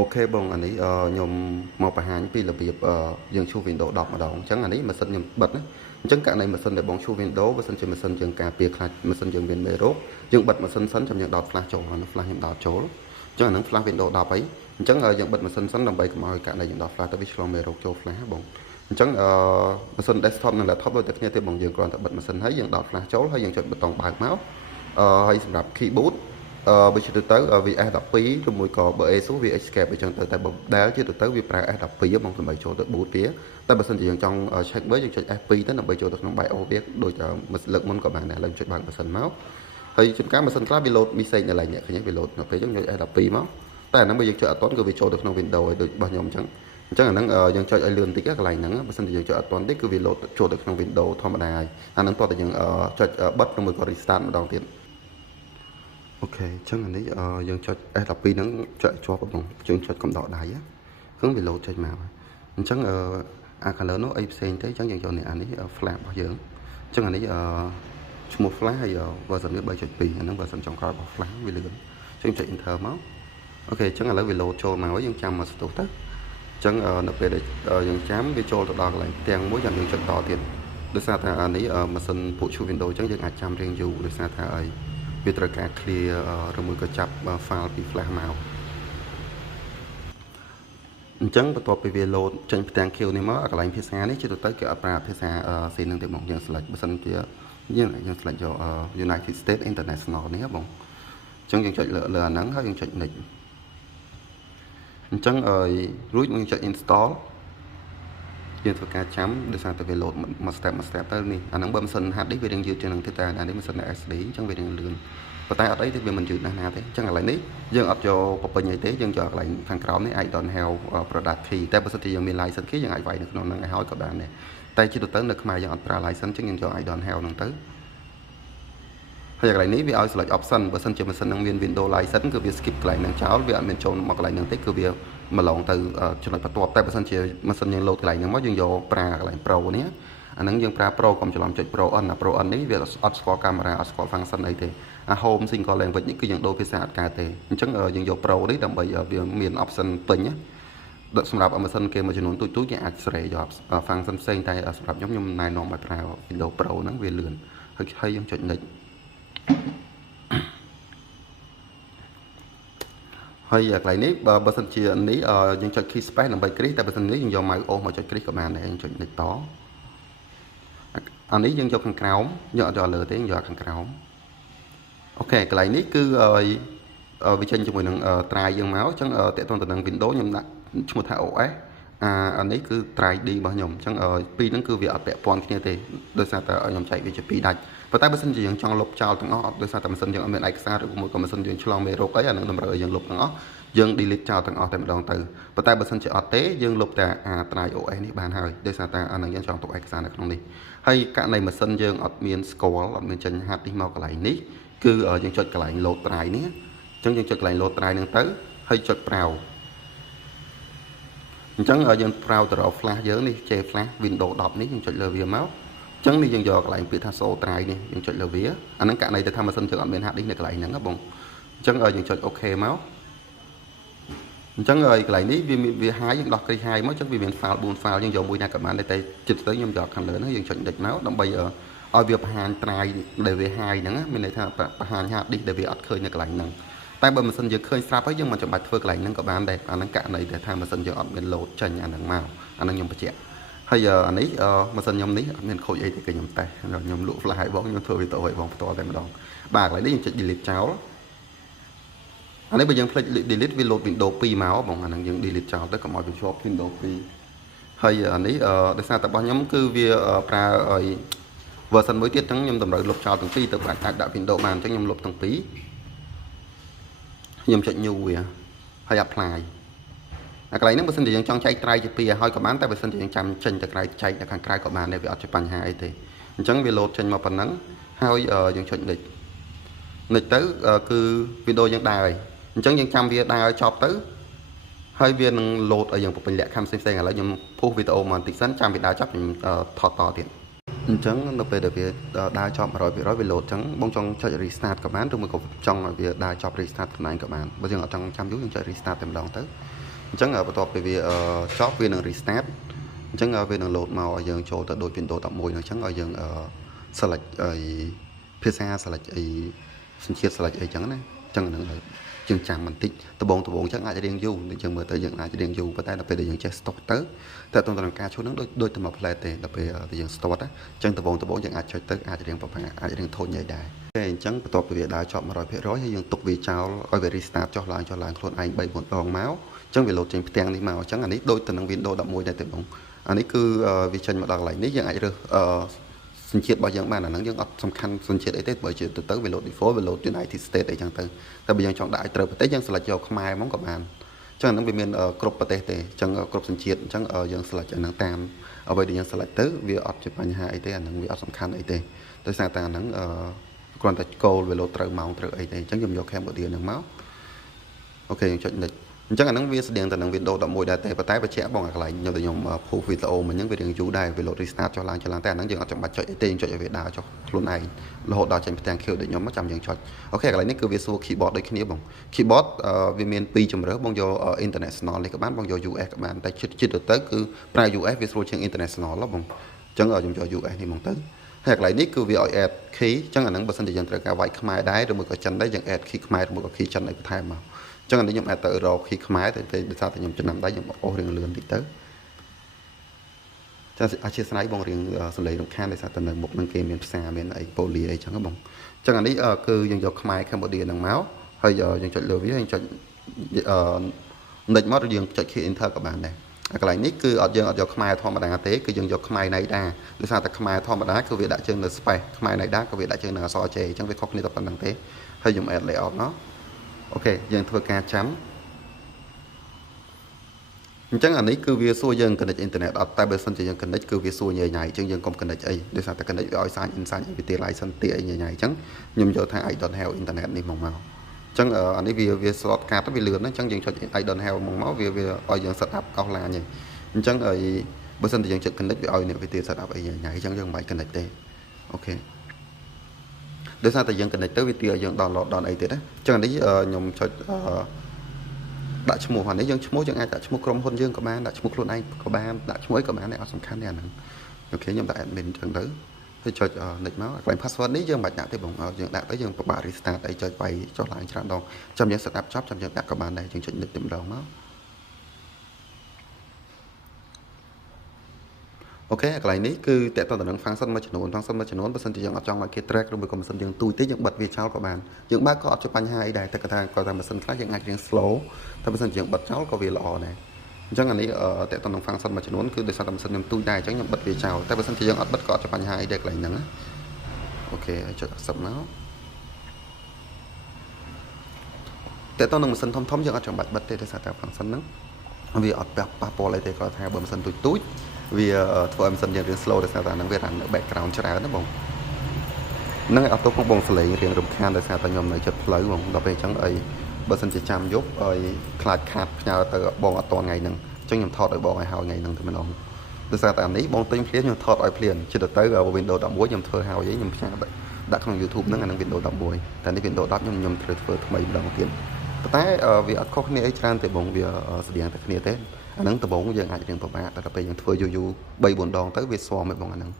okបងអានេះខ្ញុំមកបង្ហាញពីរបៀបយើងឈូស Windows 10ម្ដងអញ្ចឹងអានេះម៉ាស៊ីនខ្ញុំបិទណាអញ្ចឹងករណីម៉ាស៊ីនដែលបងឈូស Windows បើសិនជាម៉ាស៊ីនយើងការពារខ្លាចម៉ាស៊ីនយើងមានមេរោគយើងបិទម៉ាស៊ីនសិនចាំយើងដោត flash ចូលហ្នឹង flash ខ្ញុំដោតចូលអញ្ចឹងអាហ្នឹង flash Windows 10អីអញ្ចឹងយើងបិទម៉ាស៊ីនសិនដើម្បីកុំឲ្យករណីយើងដោត flash ទៅវាឆ្លងមេរោគចូល flash បងអញ្ចឹងម៉ាស៊ីន desktop និង laptop ដូចតែគ្នាទេបងយើងគ្រាន់តែបិទម៉ាស៊ីនហើយយើងដោត flash ចូលហើយយើងចុចប៊ូតុងបើកមកហើយសម្រាប់ keyboard បើជាទៅវា S12 ឬមួយក៏បើ ASUS វា Escape អញ្ចឹងទៅតែបើដែលជាទៅវាប្រើ S12 បងដើម្បីចូលទៅ boot វាតែបើសិនជាយើងចង់ check មើលយើងចុច F2 ទៅដើម្បីចូលទៅក្នុង BIOS វាដូចលើកមុនក៏បានដែរឡើយចុចបើកម៉ាស៊ីនមកហើយជួនកាលម៉ាស៊ីនខ្លះវា load message នៅឡើយអ្នកឃើញវា load នៅពេលអញ្ចឹងចុច S12 មកតែអាហ្នឹងបើយើងចុចអត់ទាន់គឺវាចូលទៅក្នុង Windows ហើយដូចរបស់ខ្ញុំអញ្ចឹងអាហ្នឹងយើងចុចឲ្យលឿនតិចកន្លែងហ្នឹងបើសិនជាយើងចុចអត់ទាន់ទេគឺវា load ចូលទៅក្នុង Windows ធម្មតាហើយអាហ្នឹងតោះតែយើងចុចបិទឬមួយក៏ restart ម្ដងទៀតអូខេអញ្ចឹងអានេះយើងចុច S12 ហ្នឹងចុចជាប់បងយើងចុចកំដកដៃហ្នឹងវាលោតចេញមកអញ្ចឹងអា color នោះអីផ្សេងទេអញ្ចឹងយើងយកនេះអានេះ flash របស់យើងអញ្ចឹងអានេះឈ្មោះ flash ហើយ version វា 3.2 អាហ្នឹង version ចុងក្រោយរបស់ flash វាលឿនអញ្ចឹងចុច enter មកអូខេអញ្ចឹងឥឡូវវាលោតចូលមកហើយយើងចាំមកស្ទុះទៅអញ្ចឹងនៅពេលដែលយើងចាំវាចូលទៅដល់កន្លែងទាំងមួយចាំយើងចុចតទៀតដោយសារថាអានេះម៉ាស៊ីនពួក Windows អញ្ចឹងយើងអាចចាំរៀងយូរដោយសារថាអីវាត្រូវការ clear ឬមួយក៏ចាប់ file ពី flash មកអញ្ចឹងបន្ទាប់ពីវា load ចេញផ្ទាំង queue នេះមកកន្លែងភាសានេះជាទូទៅគេអត់ប្រើភាសាស៊ីនឹងទេបងយើង select បើសិនជាយើង select យក United States International នេះបងអញ្ចឹងយើងចុចលើអាហ្នឹងហើយយើងចុច next អញ្ចឹងរួចយើងចុច install យើងធ្វើការចាំដោយសារតែវា load មួយ step ទៅនេះអាហ្នឹងបើមិនសិន hard disk វារៀងយឺតជាងនឹងទេតែអានេះមិនសិន SD អញ្ចឹងវារៀងលឿនប៉ុន្តែអត់អីទេវាមិនយឺតណាស់ណាទេអញ្ចឹងឥឡូវនេះយើងអត់យកប្រពេញអីទេយើងយកកន្លែងខាងក្រោមនេះ I don't have product key តែបើសិនជាយើងមាន license key យើងអាចវាយនៅក្នុងហ្នឹងឲ្យហើយក៏បានដែរតែជាទូទៅនៅខ្មែរយើងអត់ប្រើ license អញ្ចឹងយើងយក I don't have ហ្នឹងទៅហើយកន្លែងនេះវាឲ្យ select option បើសិនជាម៉ាស៊ីននឹងមាន Windows license គឺវា skip កន្លែងហ្នឹងចោលវាអត់មានចូលមកកន្លែងហ្នឹងទេគឺវាមកឡងទៅចំណុចបន្ទាប់តែបើសិនជាម៉ាស៊ីនយើង load កន្លែងហ្នឹងមកយើងយកប្រើកន្លែង Pro នេះអាហ្នឹងយើងប្រើ Pro កុំច្រឡំចុច Pro on ណា Pro on នេះវាអត់ស្គាល់កាមេរ៉ាអត់ស្គាល់ function អីទេអា home single language នេះគឺយើងដូរភាសាអត់កើតទេអញ្ចឹងយើងយក Pro នេះដើម្បីវាមាន option ពេញណាសម្រាប់ម៉ាស៊ីនគេមួយចំនួនទូចគេអាចស្រេយក function ផ្សេងតែសម្រាប់ខ្ញុំណែនាំឲ្យប្រើ Windows Pro ហ្នឹងវាលឿនហើយយើងចុច next ហើយកន្លែងនេះបើសិនជានេះយើងចុច key space ដើម្បីគ្រីសតែបើសិននេះយើងយក mouse អូសមកចុចគ្រីសក៏បានដែរយើងចុច next តអានេះយើងយកខាងក្រោមយកអត់យកលើទេយើងយកខាងក្រោមអូខេកន្លែងនេះគឺវាចេញជាមួយនឹង try យើងមកអញ្ចឹងតេតទៅនឹង Windows ខ្ញុំដាក់ឈ្មោះថា OS អានេះគឺ try D របស់ខ្ញុំអញ្ចឹងពីរហ្នឹងគឺវាអត់ពាក់ព័ន្ធគ្នាទេដោយសារតែខ្ញុំចែកវាជាពីរដាច់ប៉ុន្តែបើសិនជាយើងចង់លុបចោលទាំងអស់ដោយសារតែម៉ាស៊ីនយើងអត់មានឯកសារឬមួយក៏ម៉ាស៊ីនយើងឆ្លងមេរោគអីអានឹងតម្រូវឲ្យយើងលុបទាំងអស់យើង delete ចោលទាំងអស់តែម្ដងទៅប៉ុន្តែបើសិនជាអត់ទេយើងលុបតែtry OS នេះបានហើយដោយសារតែអានឹងយើងចង់ទុកឯកសារនៅក្នុងនេះហើយករណីម៉ាស៊ីនយើងអត់មានស្គាល់អត់មានចេញ hard disk មកកន្លែងនេះគឺយើងចុចកន្លែង load try នេះអញ្ចឹងយើងចុចកន្លែង load try ហ្នឹងទៅហើយចុច browse អញ្ចឹងយើង browse ទៅរក flash យើងនេះ J flash Windows 10នេះយើងចុចលើវាមកអញ្ចឹងនេះយើងយកកន្លែងពាក្យថា show try នេះយើងចុចលើវាអាហ្នឹងករណីទៅថាម៉ាស៊ីនយើងអត់មាន hard disk នៅកន្លែងហ្នឹងបងអញ្ចឹងយើងចុច OK មកអញ្ចឹងកន្លែងនេះវា high យើងដោះគ្រីស high មកអញ្ចឹងវាមាន file 4 file យើងយកមួយណាក៏បានតែចិត្តទៅខ្ញុំយកខាងលើហ្នឹងយើងចុច next មកដើម្បីឲ្យវាបង្ហាញ try ដែលវា high ហ្នឹងមានន័យថាបង្ហាញ hard disk ដែលវាអត់ឃើញនៅកន្លែងហ្នឹងតែបើម៉ាស៊ីនយើងឃើញស្រាប់ហើយយើងមិនចាំបាច់ធ្វើកន្លែងហ្នឹងក៏បានដែរអាហ្នឹងករណីដែលថាម៉ាស៊ីនយើងអត់មាន load ចេញអាហ្នឹងមកអាហ្នឹងខ្ញុំបញ្ជាក់ហើយអានេះម៉ាស៊ីនខ្ញុំនេះអត់មានខូចអីទេគឺខ្ញុំតេស្តខ្ញុំលក់ flash ឲ្យបងខ្ញុំធ្វើវីដេអូឲ្យបងផ្ទាល់តែម្ដងបាទកន្លែងនេះយើងចុច delete ចោលអានេះបើយើងភ្លេច delete វា load Windows 2មកបងអាហ្នឹងយើង delete ចោលទៅកុំឲ្យវាជាប់ Windows 2ហើយអានេះដោយសារតែរបស់ខ្ញុំគឺវាប្រើឲ្យ version មួយទៀតអញ្ចឹងខ្ញុំតម្រូវលុបចោលទាំងពីរទៅអាចដាក់ Windows បានអញ្ចឹងខ្ញុំលុបទាំងពីរខ្ញុំចុច new វាហើយ apply អាកន្លែងហ្នឹងបើសិនជាយើងចង់ចែកត្រៃជាពីរឲ្យហើយក៏បានតែបើសិនជាយើងចាំចេញទៅក្រៅចែកនៅខាងក្រៅក៏បានដែរវាអត់ជាបញ្ហាអីទេអញ្ចឹងវា load ចេញមកប៉ុណ្ណឹងហើយយើងចុច next ទៅគឺ Windows យើងដើរហើយអញ្ចឹងយើងចាំវាដើរចប់ទៅហើយវានឹង load ឲ្យយើងបំពេញលក្ខខណ្ឌផ្សេងៗឥឡូវខ្ញុំពុះវីដេអូមកបន្តិចសិនចាំវាដើរចប់ខ្ញុំថតតទៀតអញ្ចឹងនៅពេលដែលវាដើរចប់ 100% វា load អញ្ចឹងបងចង់ចុច restart ក៏បានឬមួយក៏ចង់ឲ្យវាដើរចប់ restart ខ្លួនឯងក៏បានបើយើងអត់ចង់ចាំយូរយើងចុច restart តែម្ដងទៅ chẳng ởបន្ទាប់ពីវាចប់វានឹង restart អញ្ចឹងវានឹង load មកឲ្យយើងចូលទៅដូច Windows 11ហ្នឹងអញ្ចឹងឲ្យយើងselect អីភាសា select អីសញ្ជាតិ select អីចឹងណាអញ្ចឹងហ្នឹងហើយយើងចាំបន្តិចដបងអញ្ចឹងអាចរៀងយូរអញ្ចឹងមើលទៅយើងអាចរៀងយូរប៉ុន្តែដល់ពេលដែលយើងចេះ stop ទៅតែតើតើការឈូសហ្នឹងដូចទៅមក flat ទេដល់ពេលដែលយើង stop ណាអញ្ចឹងដបងយើងអាចចុចទៅអាចរៀងប្រហែលអាចរៀងធូរញ៉ៃដែរតែអញ្ចឹងបន្ទាប់ពីវាដើរចប់ 100% ហើយយើងទុកវាចោលឲ្យវា restart ចុះឡើងខ្លួនឯង 3-4 ដងមកអញ្ចឹងវាលោតចេញផ្ទាំងនេះមកអញ្ចឹងអានេះដូចទៅនឹង Windows 11ដែរទេបងអានេះគឺវាចេញមកដល់កន្លែងនេះយើងអាចរើសសញ្ជាតិរបស់យើងបានអាហ្នឹងយើងអត់សំខាន់សញ្ជាតិអីទេបើជាទៅវាលោត default វាលោត United States អីចឹងទៅតែបើយើងចង់ដាក់ឲ្យត្រូវប្រទេសយើង select យកខ្មែរហ្មងក៏បានអញ្ចឹងអាហ្នឹងវាមានគ្រប់ប្រទេសទេអញ្ចឹងគ្រប់សញ្ជាតិអញ្ចឹងយើង select អាហ្នឹងតាមអ្វីដែលយើង select ទៅវាអត់ជាបញ្ហាអីទេអាហ្នឹងវាអត់សំខាន់អីទេដោយសារតែអាហ្នឹងគ្រាន់តែ goal វាលោតត្រូវម៉ោងត្រូវអីទេអញ្ចឹងខ្ញុំយក Cambodia ហ្នឹងមកអូខេយើងចុច next អញ្ចឹងអាហ្នឹងវាស្តៀងទៅនឹង Windows 11ដែរទេប៉ុន្តែបញ្ជាក់បងអាកន្លែងខ្ញុំproof វីដេអូមិញហ្នឹងវារៀងយូរដែរវា load restart ចុះឡើងតែអាហ្នឹងយើងអត់ចាំបាច់ចុចអីទេយើងចុចឲ្យវាដើរចុះខ្លួនឯងរហូតដល់ចេញផ្ទាំងខៀវដូចខ្ញុំមកចាំយើងចុចអូខេកន្លែងនេះគឺវាសួរ keyboard ដូចគ្នាបង keyboard វាមាន2ជម្រើសបងយក international នេះក៏បានបងយក US ក៏បានតែចិត្តទៅគឺប្រើ US វាស្រួលជាង international ហ៎បងអញ្ចឹងខ្ញុំយក US នេះហ្មងទៅហើយកន្លែងនេះគឺវាឲ្យ add key អញ្ចឹងអាហ្នឹងបើសិនជាយើងត្រូវការវាយខ្មែរដែរឬមួយក៏ចិនដែរយើង add key ខ្មែរឬមួយក៏ key ចិនឲ្យបន្ថែមមកចឹងអានេះខ្ញុំអាចទៅរក key ខ្មែរតែពេលដោយសារតែខ្ញុំចំណាំដៃខ្ញុំអូសរៀងលឿនតិចទៅចាអធិស្ឋានបងរៀងសលេងរំខានដោយសារតែនៅមុខនឹងគេមានផ្សារមានអីប៉ូលីអីចឹងបងចឹងអានេះគឺយើងយកខ្មែរ Cambodia ហ្នឹងមកហើយយើងចុចលើវាយើងចុចនិចមកឬយើងចុច key enter ក៏បានដែរកន្លែងនេះគឺយើងអត់យកខ្មែរធម្មតាទេគឺយើងយកខ្មែរណៃដាដោយសារតែខ្មែរធម្មតាគឺវាដាក់ជើងនៅ space ខ្មែរណៃដាគឺវាដាក់ជើងនៅអក្សរ J អញ្ចឹងវាខុសគ្នាតែប៉ុណ្្នឹងទេហើយខ្ញុំ add layout មកអូខេយើងធ្វើការចាំអញ្ចឹងអានេះគឺវាសួរយើង connect internet អត់តែបើសិនជាយើង connect គឺវាសួរញ៉ៃញ៉ៃអញ្ចឹងយើងកុំ connect អីដោយសារតែ connect វាឲ្យsign in sign វាទា license ទាអីញ៉ៃញ៉ៃអញ្ចឹងខ្ញុំយកថា I don't have internet នេះមកអញ្ចឹងអានេះវា slot កាតវាលឿនណាអញ្ចឹងយើងចុច I don't have មកវាឲ្យយើង set up offline ហីអញ្ចឹងបើសិនជាយើងចុច connect វាឲ្យអ្នកវាទា set up អីញ៉ៃញ៉ៃអញ្ចឹងយើងមិនបាច់ connect ទេអូខេដោយសារតែយើង connect ទៅវាទាយើង download ដល់អីទៀតណាអញ្ចឹងអានេះខ្ញុំចុចដាក់ឈ្មោះអានេះយើងឈ្មោះយើងអាចដាក់ឈ្មោះក្រុមហ៊ុនយើងក៏បានដាក់ឈ្មោះខ្លួនឯងក៏បានដាក់ឈ្មោះអីក៏បានដែរអត់សំខាន់ទេអាហ្នឹងអូខេខ្ញុំដាក់ admin អញ្ចឹងទៅហើយចុច next មកកន្លែង password នេះយើងមិនបាច់ដាក់ទេបងយើងដាក់ទៅយើងពិបាក restart អីចុចវាយចុះឡើងច្រើនដងចាំយើង set up ចប់ចាំយើងដាក់ក៏បានដែរយើងចុច next តែម្ដងមកអូខេកន្លែងនេះគឺតើតើទៅនឹង function មួយចំនួនបើសិនជាយើងអត់ចង់ឲ្យគេ track ឬមួយក៏មិនសិនយើងទូចទេយើងបិទវាចោលក៏បានយើងបើកក៏អត់ជាបញ្ហាអីដែរតែគាត់ថាម៉ាស៊ីនខ្លះយើងអាចរៀង slow តែបើសិនជាយើងបិទចោលក៏វាល្អដែរអញ្ចឹងអានេះតើតើនឹង function មួយចំនួនគឺដោយសារតែម៉ាស៊ីនខ្ញុំទូចដែរអញ្ចឹងខ្ញុំបិទវាចោលតែបើសិនជាយើងអត់បិទក៏អត់ជាបញ្ហាអីដែរកន្លែងហ្នឹងណាអូខេហើយចុច accept មកតើតើនឹងម៉ាស៊ីនធំយើងអត់ចាំបាច់បិទទេដោយសារតែ function ហ្នឹងវាអត់ប៉ះពាល់អីទេគាត់ថាបើម៉ាស៊ីនទូចវាធ្វើឲ្យម៉ាស៊ីនយើងរៀង slow ដោយសារតែហ្នឹងវា run នៅ background ច្រើនណាបងហ្នឹងឲ្យអត់ទោសបងសលេងរៀងរំខានដោយសារតែខ្ញុំនៅចិត្តផ្លូវបងដល់ពេលអញ្ចឹងបើសិនជាចាំយប់ឲ្យខ្លាចខាតផ្ញើទៅបងអត់តថ្ងៃហ្នឹងអញ្ចឹងខ្ញុំថតឲ្យបងឲ្យហើយថ្ងៃហ្នឹងទៅម្ដងដោយសារតែអានេះបងទិញភ្លាមខ្ញុំថតឲ្យភ្លាមជិតទៅ Windows 11ខ្ញុំធ្វើហើយខ្ញុំផ្ញើដាក់ក្នុង YouTube ហ្នឹងអានឹង Windows 11តែនេះ Windows 10ខ្ញុំធ្វើថ្មីម្ដងទៀតតែវាអត់ខុសគ្នាអីច្រើនទេបងវាស្តៀងតែគ្នាទេអាហ្នឹងដំបូងយើងអាចរៀងពិបាកតែដល់ពេលយើងធ្វើយូរ3-4 ដងទៅវាស្មឲ្យបងអាហ្នឹង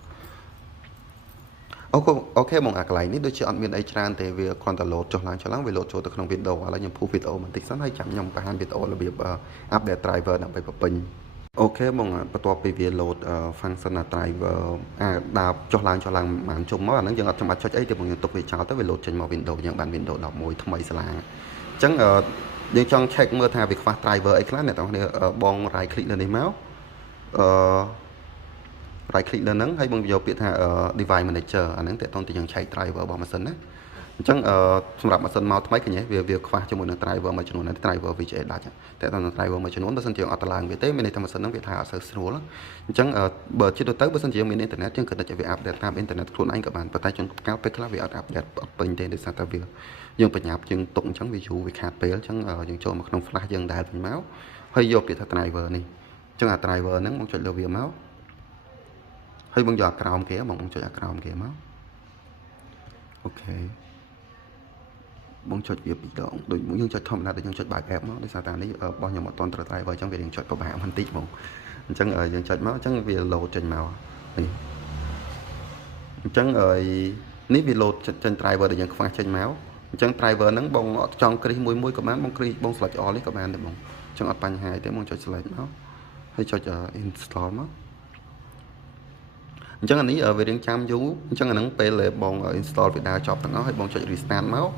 អូខេបងអាកន្លែងនេះដូចជាអត់មានអីច្រើនទេវាគ្រាន់តែ load ចុះឡើងវា load ចូលទៅក្នុង Windows ឥឡូវខ្ញុំពុះ video បន្តិចសិនហើយចាំខ្ញុំបង្ហាញ video របៀប update driver ដើម្បីបំពេញអូខេបងបន្ទាប់ពីវា load function driver ដើរចុះឡើងបានជុំមកអាហ្នឹងយើងអត់ចាំបាច់ចុចអីទេបងយើងទុកវាចោលទៅវា load ចេញមក Windows យើងបាន Windows 11ថ្មីស្លាអញ្ចឹងយើងចង់ check មើលថាវាខ្វះ driver អីខ្លះអ្នកទាំងគ្នាបង right click លើនេះមកright click លើហ្នឹងហើយបងយកពាក្យថា device manager អាហ្នឹងតើតើយើងឆែក driver របស់ម៉ាស៊ីនណាអញ្ចឹងសម្រាប់ម៉ាស៊ីនមកថ្មីឃើញទេវាខ្វះជាមួយនឹង driver មួយចំនួន driver VGA ដាច់តែតើ driver មួយចំនួនបើសិនជាយើងអត់តឡើងវាទេមានន័យថាម៉ាស៊ីនហ្នឹងវាថាអត់សូវស្រួលអញ្ចឹងបើជិះទៅបើសិនជាយើងមានអ៊ីនធឺណិតយើងគិតថាវា update តាមអ៊ីនធឺណិតខ្លួនឯងក៏បានប៉ុន្តែជួនកាលពេលខ្លះវាអត់ update អត់ពេញទេដោយសារតែវាយើងបញ្ញាប់យើងទុកអញ្ចឹងវាយូរវាខាតពេលអញ្ចឹងយើងចូលមកក្នុង flash យើងដែលវិញមកហើយយកពាក្យថា driver នេះអញ្ចឹងអា driver ហ្នឹងមកចុចលើវាមកហើយបងយកអាក្រោមគេបងចុចអាក្រោមគេមកអូខេ បងចុចវាពីរដងដូចយើងចុចធម្មតាដូចយើងចុចបើក app មកដោយសារតែនេះរបស់ខ្ញុំអត់ទាន់ត្រូវ driver អញ្ចឹងវារៀងចុចពិបាកបន្តិចបងអញ្ចឹងយើងចុចមកអញ្ចឹងវា load ចេញមកនេះអញ្ចឹងនេះវា load ចេញ driver ដែលយើងខ្វះចេញមកអញ្ចឹង driver ហ្នឹងបងអត់ចង់គ្រីសមួយក៏បានបងគ្រីសបង select all នេះក៏បានដែរបងអញ្ចឹងអត់បញ្ហាទេបងចុច select មកហើយចុច install មកអញ្ចឹងអានេះវារៀងចាំយូរអញ្ចឹងអាហ្នឹងពេលបង install វាដើរចប់ទាំងអស់ហើយបងចុច restart មក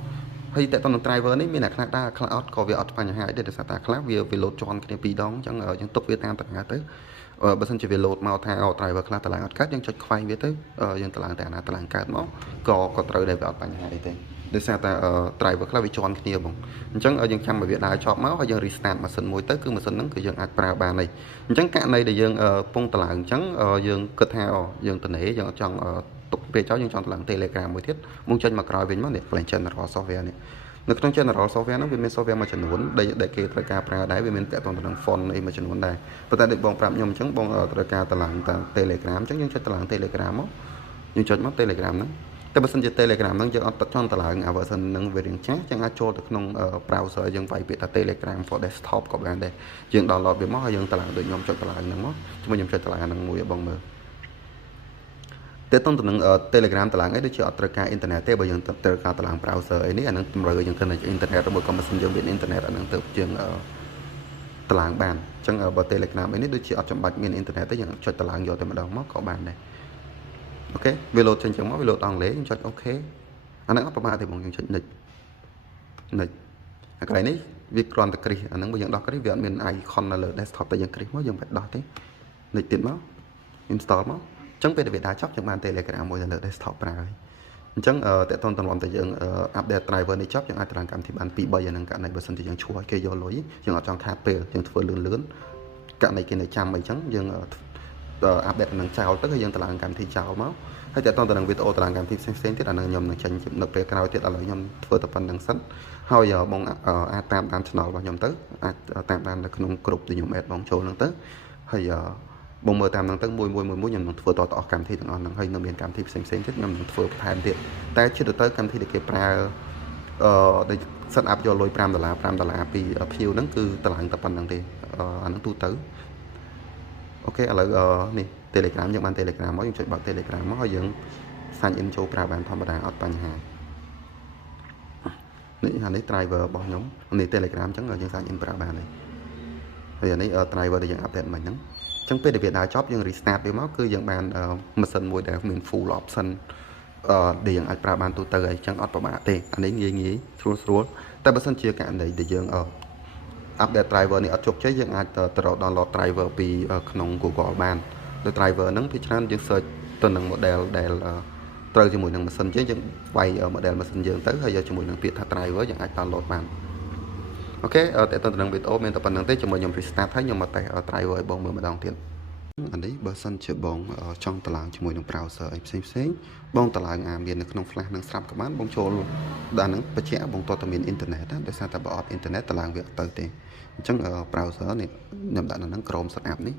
ហើយតែតនឹង driver នេះមានអ្នកខ្លះដែរខ្លះអត់ក៏វាអត់បញ្ហាអីដែរដោយសារតែខ្លះវា load ជាន់គ្នាពីរដងអញ្ចឹងយើងទុកវាតាមតម្រូវទៅបើសិនជាវា load មកថា driver ខ្លះតឡើងអត់កើតយើងចុចខ្វែងវាទៅយើងតឡើងតែអាណាតឡើងកើតមកក៏ត្រូវដែរវាអត់បញ្ហាអីទេដោយសារតែ driver ខ្លះវាជាន់គ្នាបងអញ្ចឹងយើងចាំឲ្យវាដើរចប់មកហើយយើង restart ម៉ាស៊ីនមួយទៅគឺម៉ាស៊ីនហ្នឹងគឺយើងអាចប្រើបានហើយអញ្ចឹងករណីដែលយើងពងតឡើងអញ្ចឹងយើងគិតថាយើងតនេយើងអត់ចង់ទុកពេលចោលយើងចង់តឡើង Telegram មួយទៀតមកចេញមកក្រោយវិញមកនេះ General Software នេះនៅក្នុង General Software ហ្នឹងវាមាន software មួយចំនួនដែលគេត្រូវការប្រើដែរវាមានតកតងទៅនឹង font អីមួយចំនួនដែរប៉ុន្តែដូចបងប្រាប់ខ្ញុំអញ្ចឹងបងត្រូវការតឡើងតាម Telegram អញ្ចឹងយើងចុចតឡើង Telegram មកយើងចុចមក Telegram ហ្នឹងតែបើសិនជា Telegram ហ្នឹងយើងអត់ចង់តឡើងអា version ហ្នឹងវារៀងចាស់ចឹងអាចចូលទៅក្នុង browser យើងវាយពាក្យថា Telegram for desktop ក៏បានដែរយើង download វាមកហើយយើងតឡើងដូចខ្ញុំចុចតឡើងហ្នឹងមកជាមួយខ្ញុំចុចតឡើងហ្នឹងមួយឲ្យបងមើលតែតទៅនឹង Telegram តឡើងអីដូចជាអត់ត្រូវការអ៊ីនធឺណិតទេបើយើងត្រូវការតឡើង browser អីនេះអានឹងតម្រូវឲ្យយើងគិតអ៊ីនធឺណិតឬក៏ Messenger មានអ៊ីនធឺណិតអានឹងទៅយើងតឡើងបានអញ្ចឹងបើ Telegram អីនេះដូចជាអត់ចាំបាច់មានអ៊ីនធឺណិតទេយើងចុចតឡើងយកតែម្ដងមកក៏បានដែរអូខេវា load ចេញចឹងមកវា load អង់គ្លេសយើងចុចអូខេអានឹងអត់ប្រមាថទេបងយើងចុច next អាកន្លែងនេះវាគ្រាន់តែគ្រីសអានឹងបើយើងដោះគ្រីសវាអត់មាន icon នៅលើ desktop តែយើងគ្រីសមកយើងមិនដោះទេ next ទៀតមក install មកអញ្ចឹងពេលដែលវាដើរចប់យើងបាន Telegram មួយនៅលើ desktop ប្រើហើយអញ្ចឹងតើតន់តែយើង update driver នេះចប់យើងអាចតឡើងកម្មវិធីបាន 2-3 អានឹងករណីបើសិនជាយើងឈ្មោះឲ្យគេយកលុយយើងអត់ចង់ខាតពេលយើងធ្វើលឿនករណីគេនៅចាំអីចឹងយើងupdate អានឹងចោលទៅហើយយើងតឡើងកម្មវិធីចោលមកហើយតើតន់តែនឹងវីដេអូតឡើងកម្មវិធីផ្សេងៗទៀតអានឹងខ្ញុំនឹងចេញនៅពេលក្រោយទៀតឥឡូវខ្ញុំធ្វើតែប៉ុណ្្នឹងសិនហើយបងអាចតាមដាន channel របស់ខ្ញុំទៅអាចតាមដាននៅក្នុងក្រុមដែលខ្ញុំ add បងចូលហ្នឹងទៅហើយបងមើលតាមហ្នឹងទៅមួយខ្ញុំនឹងធ្វើតអស់កម្មវិធីទាំងអស់ហ្នឹងហើយនៅមានកម្មវិធីផ្សេងៗទៀតខ្ញុំនឹងធ្វើបន្ថែមទៀតតែជិតទៅកម្មវិធីដែលគេប្រើដែល set up យកលុយ$5 $5ពី view ហ្នឹងគឺតឡើងតែប៉ុណ្្នឹងទេអាហ្នឹងទូទៅអូខេឥឡូវនេះ Telegram យើងបាន Telegram មកយើងចុចបើក Telegram មកហើយយើង sign in ចូលប្រើបានធម្មតាអត់បញ្ហានេះអានេះ driver របស់ខ្ញុំនេះ Telegram អញ្ចឹងយើង sign in ប្រើបានហើយអានេះ driver ដែលយើង update មិញហ្នឹងអញ្ចឹងពេលដែលវាដើរចប់យើង restart វាមកគឺយើងបានម៉ាស៊ីនមួយដែលមាន full option ដែលយើងអាចប្រើបានទូទៅអញ្ចឹងអត់ពិបាកទេអានេះងាយស្រួលតែបើសិនជាករណីដែលយើងupdate driver នេះអត់ជោគជ័យយើងអាចទៅរក download driver ពីក្នុង Google បានដោយ driver ហ្នឹងភាគច្រើនយើង search ទៅនឹង model ដែលត្រូវជាមួយនឹងម៉ាស៊ីនយើងវាយ model ម៉ាស៊ីនយើងទៅហើយយកជាមួយនឹងពាក្យថា driver យើងអាច download បានអូខេតែតើនឹងវីដេអូមានតែប៉ុណ្្នឹងទេជាមួយខ្ញុំ restart ហើយខ្ញុំមកតេស្ត driver ឲ្យបងមើលម្ដងទៀតអានេះបើសិនជាបងចង់តឡើងជាមួយនឹង browser អីផ្សេងបងតឡើងមាននៅក្នុង flash នឹងស្រាប់ក៏បានបងចូលដល់ហ្នឹងបញ្ជាក់បងតើមានអ៊ីនធឺណិតដោយសារតែបើអត់អ៊ីនធឺណិតតឡើងវាអត់ទៅទេអញ្ចឹង browser នេះខ្ញុំដាក់នៅហ្នឹង Chrome setup នេះ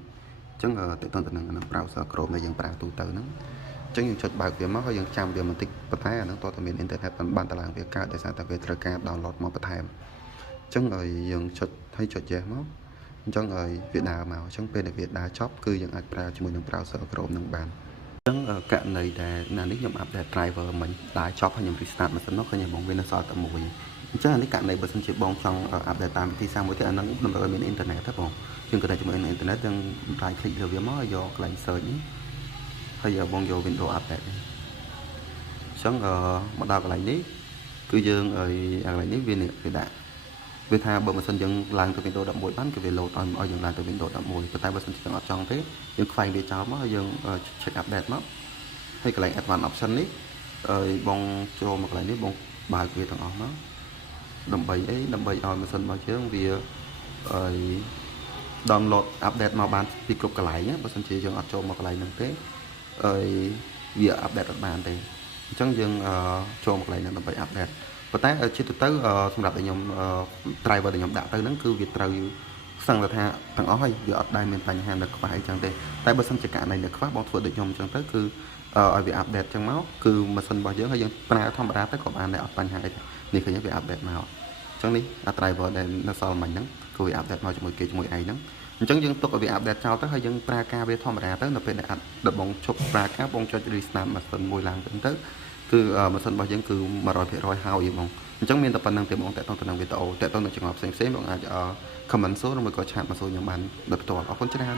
អញ្ចឹងទៅទៅនឹង browser Chrome ដែលយើងប្រើទូទៅហ្នឹងអញ្ចឹងយើងចុចបើកវាមកហើយយើងចាំវាបន្តិចប៉ុន្តែអាហ្នឹងតើមានអ៊ីនធឺណិតបានតឡើងវាកើតដោយសារតែវាត្រូវការ download មកបន្ថែមអញ្ចឹងឲ្យយើងចុចឲ្យចុច yes មកអញ្ចឹងឲ្យវាដើរមកអញ្ចឹងពេលដែលវាដើរចប់គឺយើងអាចប្រើជាមួយនឹង browser Chrome នឹងបានអញ្ចឹងករណីដែលនេះខ្ញុំ update driver មិញដើរចប់ហើយខ្ញុំ restart ម៉ាស៊ីនមកឃើញបងវានៅសល់តែមួយអញ្ចឹងអានេះករណីបើសិនជាបងចង់ update តាមវិធីសាស្ត្រមួយទៀតអានឹងតម្រូវឲ្យមានអ៊ីនធឺណិតទេបងយើងក៏តែជាមួយនឹងអ៊ីនធឺណិតយើងតែคลิกលើវាមកយកកន្លែង search នេះហើយបងយក Windows update នេះអញ្ចឹងមកដល់កន្លែងនេះគឺយើងឲ្យកន្លែងនេះវាដាក់វាថាបើម៉ាស៊ីនយើងឡើងទៅ Windows 11បានគឺវា load ឲ្យយើងឡើងទៅ Windows 11ប៉ុន្តែបើសិនជាយើងអត់ចង់ទេយើងខ្វែងវាចោលមកហើយយើង check update មកហើយកន្លែង advanced option នេះបងចូលមកកន្លែងនេះបងបើកវាទាំងអស់មកដើម្បីអីដើម្បីឲ្យម៉ាស៊ីនរបស់យើងវាdownload update មកបានពីគ្រប់កន្លែងបើសិនជាយើងអត់ចូលមកកន្លែងហ្នឹងទេវា update អត់បានទេអញ្ចឹងយើងចូលមកកន្លែងហ្នឹងដើម្បី update ប៉ុន្តែជាទូទៅសម្រាប់តែខ្ញុំ driver ដែលខ្ញុំដាក់ទៅហ្នឹងគឺវាត្រូវសឹងថាទាំងអស់ហើយវាអត់ដែលមានបញ្ហានៅខ្វះអីចឹងទេតែបើសិនជាករណីនៅខ្វះបងធ្វើដូចខ្ញុំអញ្ចឹងទៅគឺ ឲ្យវាអាប់ដេតចឹងមកគឺម៉ាស៊ីនរបស់យើងហើយយើងប្រើធម្មតាទៅក៏បានដែរអត់បញ្ហាអីទេនេះឃើញវាអាប់ដេតមកអញ្ចឹងនេះអា driver ដែលនៅសល់មិញហ្នឹងគឺវាអាប់ដេតមកជាមួយគេជាមួយឯងហ្នឹងអញ្ចឹងយើងទុកឲ្យវាអាប់ដេតចោលទៅហើយយើងប្រើការវាធម្មតាទៅនៅពេលដែលដបងឈប់ប្រើការបងចុច restart ម៉ាស៊ីនមួយឡើងទៅគឺម៉ាស៊ីនរបស់យើងគឺ 100% ហើយហ្មងអញ្ចឹងមានតែប៉ុណ្្នឹងទេបងតើតទៅនឹងវីដេអូតើតទៅនឹងចង្អុលផ្សេងៗបងអាច comment សួរឬមួយក៏ឆាតមកសួរខ្ញុំបានដោយផ្ទាល់អរគុណច្រើន